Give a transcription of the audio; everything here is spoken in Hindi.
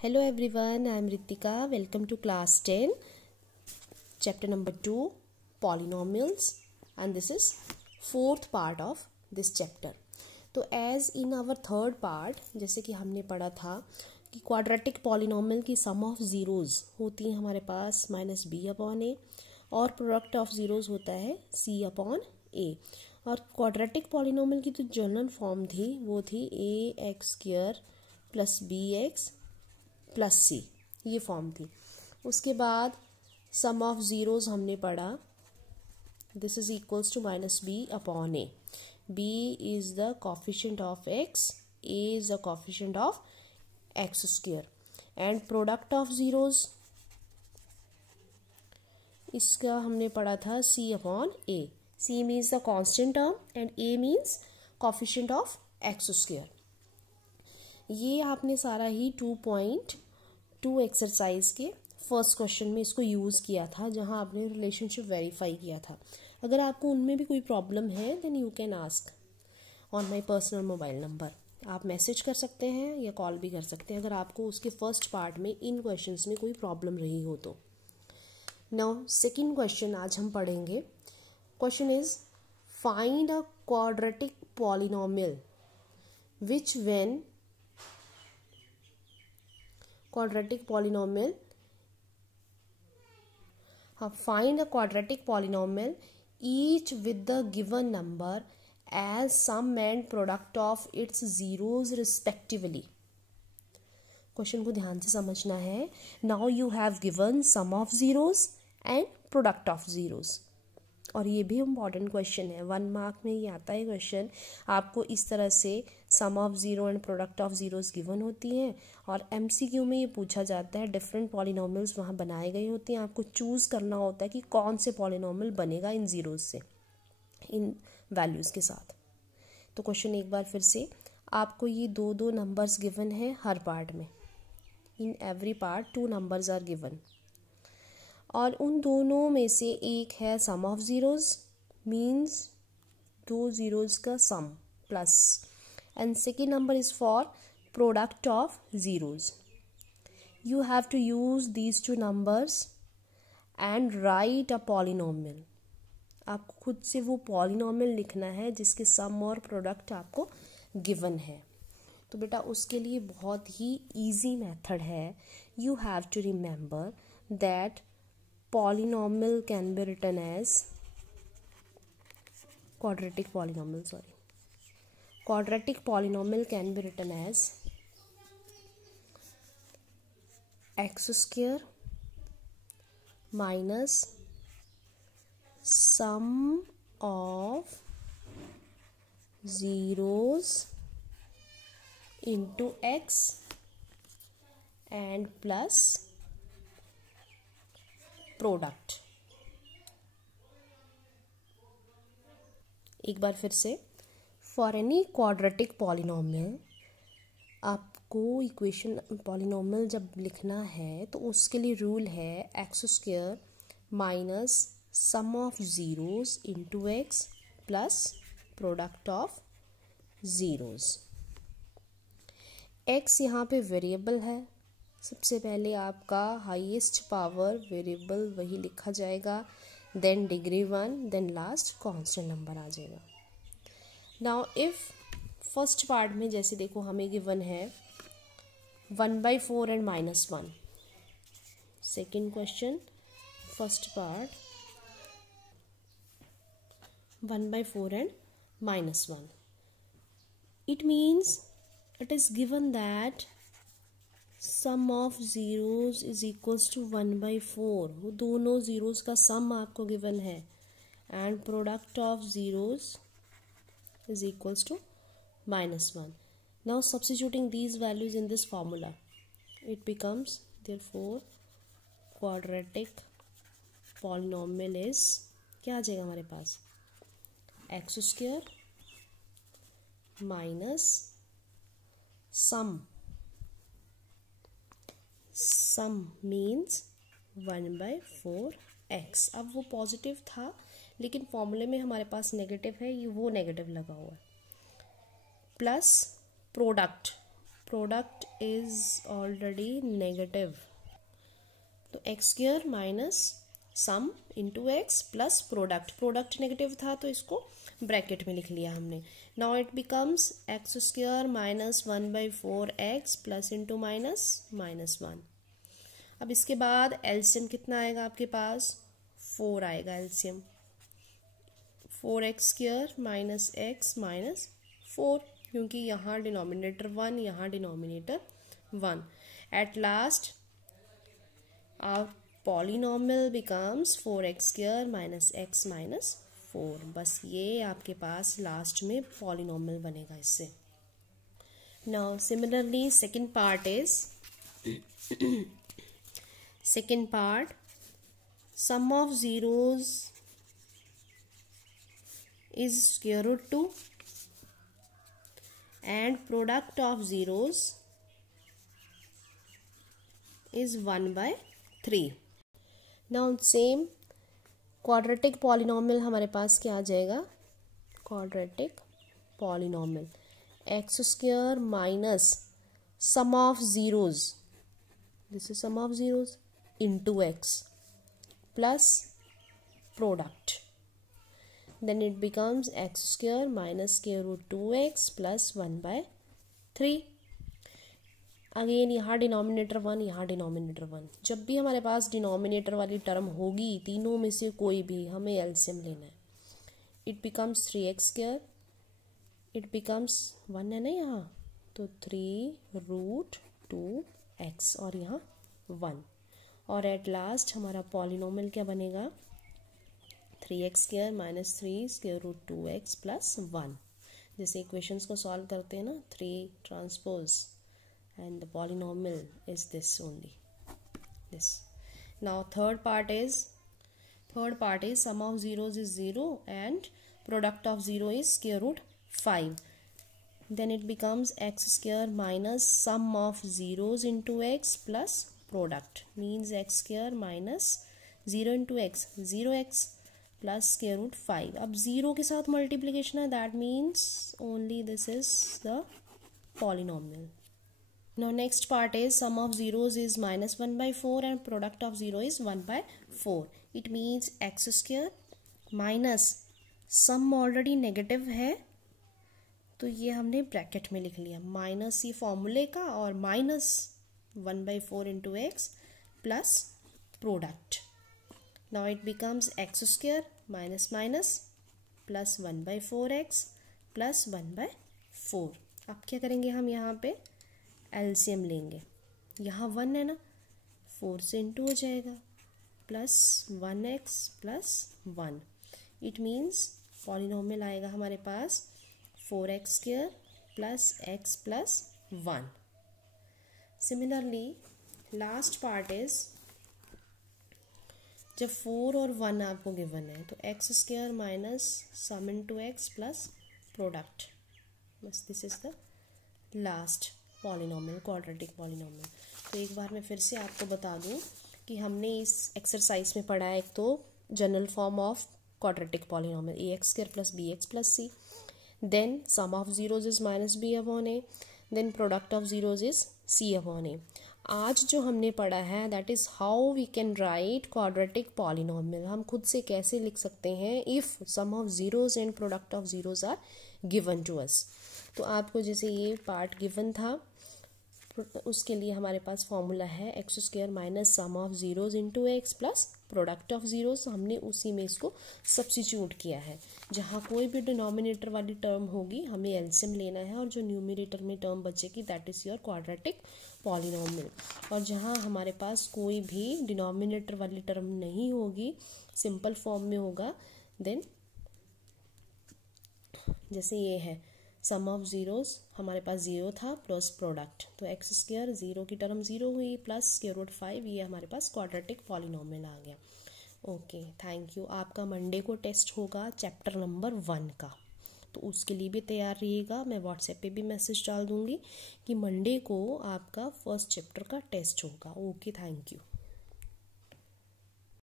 Hello everyone, I am Ritika. Welcome to class 10, chapter number 2, polynomials, and this is fourth part of this chapter. तो as in our third part, जैसे कि हमने पढ़ा था कि क्वाड्रेटिक पॉलिनोमियल की सम ऑफ ज़ीरोज़ होती है हमारे पास माइनस बी अपॉन ए और प्रोडक्ट ऑफ ज़ीरोज़ होता है सी अपॉन ए। और क्वाड्रेटिक पॉलिनोमियल की जो जनरल फॉर्म थी वो थी A X square plus B X plus C, ये फॉर्म थी। उसके बाद सम ऑफ ज़ीरोज़ हमने पढ़ा, this is equals to minus B upon A. B is the coefficient of X, A is the coefficient of X square. And product of zeros, इसका हमने पढ़ा था C upon A. C means the constant term and A means coefficient of X square. ये आपने सारा ही 2.2 एक्सरसाइज के फर्स्ट क्वेश्चन में इसको यूज़ किया था, जहां आपने रिलेशनशिप वेरीफाई किया था। अगर आपको उनमें भी कोई प्रॉब्लम है then you can ask on my personal mobile number. आप मैसेज कर सकते हैं या कॉल भी कर सकते हैं अगर आपको उसके फर्स्ट पार्ट में इन क्वेश्चंस में कोई प्रॉब्लम रही हो तो। नाउ सेकेंड क्वेश्चन आज हम पढ़ेंगे। Question is find a quadratic polynomial which when quadratic polynomial, find a quadratic polynomial each with the given number as sum and product of its zeros respectively। Question को ध्यान से समझना है। Now you have given sum of zeros and product of zeros, और ये भी इम्पॉर्टेंट क्वेश्चन है, 1 मार्क में ये आता है क्वेश्चन। आपको इस तरह से sum of zero and product of zeros given होती हैं और एमसीक्यू में ये पूछा जाता है, डिफरेंट पॉलिनोमियल्स वहाँ बनाए गए होती हैं। आपको चूज़ करना होता है कि कौन से पॉलिनोमियल बनेगा इन ज़ीरोज़ से, इन वैल्यूज़ के साथ। तो क्वेश्चन एक बार फिर से, आपको ये दो दो नंबर्स गिवन है हर पार्ट में, in every part 2 numbers are given, और उन दोनों में से एक है sum of zeros, means 2 zeros का sum plus, and second number is for product of zeros. You have to use these 2 numbers and write a polynomial. आपको खुद से वो पॉलिनोमियल लिखना है जिसके सम और प्रोडक्ट आपको गिवन है। तो बेटा उसके लिए बहुत ही ईजी मेथड है। You have to remember that polynomial can be written as quadratic polynomial can be written as x square minus sum of zeros into x and plus product. एक बार फिर से, फॉर एनी क्वाड्रेटिक पॉलिनोमियल, आपको इक्वेशन पॉलिनोमियल जब लिखना है तो उसके लिए रूल है x square minus some of zeros into X plus product of zeros. X यहाँ पे वेरिएबल है, सबसे पहले आपका हाईएस्ट पावर वेरिएबल वही लिखा जाएगा, then degree 1, then last constant number आ जाएगा। नाउ इफ फर्स्ट पार्ट में जैसे देखो हमें गिवन है 1/4 and -1। Second question, first part 1/4 and -1। It means it is given that sum of zeros is equals to 1/4। वो दोनों ज़ीरोज़ का सम आपको गिवन है, and product of zeros is equals to -1। Now substituting these values in this formula, it becomes therefore quadratic polynomial is, क्या आ जाएगा हमारे पास, X square minus sum means 1/4x। अब वो पॉजिटिव था लेकिन फॉर्मूले में हमारे पास नेगेटिव है, ये वो नेगेटिव लगा हुआ है, plus product product is already negative, तो X square minus sum into X plus product negative था तो इसको ब्रैकेट में लिख लिया हमने. Now it becomes X square minus 1/4 X plus into minus 1. अब इसके बाद एलसीएम कितना आएगा आपके पास, 4 आएगा LCM. 4x square minus x minus 4, क्योंकि यहाँ डिनोमिनेटर 1, यहाँ denominator 1. At last hour polynomial becomes 4x square minus x minus 4. बस ये आपके पास लास्ट में पॉलिनॉमियल बनेगा इससे. Now similarly second part is second part, sum of zeros is square root 2 and product of zeros is 1/3. now same quadratic polynomial हमारे पास क्या आ जाएगा, quadratic polynomial x square minus sum of zeros, this is sum of zeros, into x plus product, then it becomes x square minus square root 2x plus 1/3. Again यहाँ डिनोमिनेटर 1, यहाँ डिनोमिनेटर 1. जब भी हमारे पास डिनोमिनेटर वाली टर्म होगी तीनों में से कोई भी, हमें एलसीएम लेना है. It becomes 3x square, it becomes 1 है ना यहाँ, तो 3√2x और यहाँ 1. और एट लास्ट हमारा पॉलिनोमियल क्या बनेगा, 3x square minus 3 square root 2x plus 1. जैसे इक्वेशंस को सॉल्व करते हैं ना, 3 transpose and the polynomial is this only, this. Now third part is sum of zeros is 0 and product of 0 is square root 5. then it becomes x square minus sum of zeros into x plus product, means x square minus 0 into x, 0x plus square root 5. अब 0 के साथ मल्टीप्लीकेशन है, that means only this is the polynomial. now next part is sum of zeros is minus 1/4 and product of 0 is 1/4. it means x square minus sum already negative है तो ये हमने ब्रैकेट में लिख लिया, माइनस ये फॉर्मूले का और minus 1/4 into X plus product. Now it becomes X square minus minus plus 1/4 X plus 1/4. अब क्या करेंगे हम, यहाँ पे एलसीएम लेंगे. यहाँ 1 है ना, 4 से इंटू हो जाएगा plus 1x plus 1. It means polynomial आएगा हमारे पास 4x square plus x plus 1. Similarly last part is जब 4 और 1 आपको गिवन है तो x square minus sum into X plus product. बस this is the last polynomial, quadratic polynomial. तो एक बार मैं फिर से आपको बता दूं कि हमने इस एक्सरसाइज में पढ़ा है एक तो general form of quadratic polynomial ax square plus bx plus c, then sum of zeros is minus b upon a, then product of zeros is c upon a. आज जो हमने पढ़ा है that is how we can write quadratic polynomial. हम खुद से कैसे लिख सकते हैं if sum of zeros and product of zeros are given to us. तो आपको जैसे ये पार्ट गिवन था उसके लिए हमारे पास फॉर्मूला है x square minus some of zeros into X plus product of zeros. हमने उसी में इसको सब्स्टिट्यूट किया है. जहाँ कोई भी डिनोमिनेटर वाली टर्म होगी हमें एलसीएम लेना है और जो न्यूमरेटर में टर्म बचेगी that is your quadratic polynomial. और जहाँ हमारे पास कोई भी डिनोमिनेटर वाली टर्म नहीं होगी, सिंपल फॉर्म में होगा, देन जैसे ये है सम ऑफ जीरोस, हमारे पास 0 था प्लस प्रोडक्ट, तो एक्स स्क्वायर 0 की टर्म 0 हुई प्लस स्क्वायर रूट 5, ये हमारे पास क्वाड्रेटिक पॉलिनोमियल आ गया. Okay, thank you. आपका मंडे को टेस्ट होगा चैप्टर नंबर 1 का, तो उसके लिए भी तैयार रहिएगा. मैं व्हाट्सएप पे भी मैसेज डाल दूँगी कि मंडे को आपका फर्स्ट चैप्टर का टेस्ट होगा. Okay, thank you.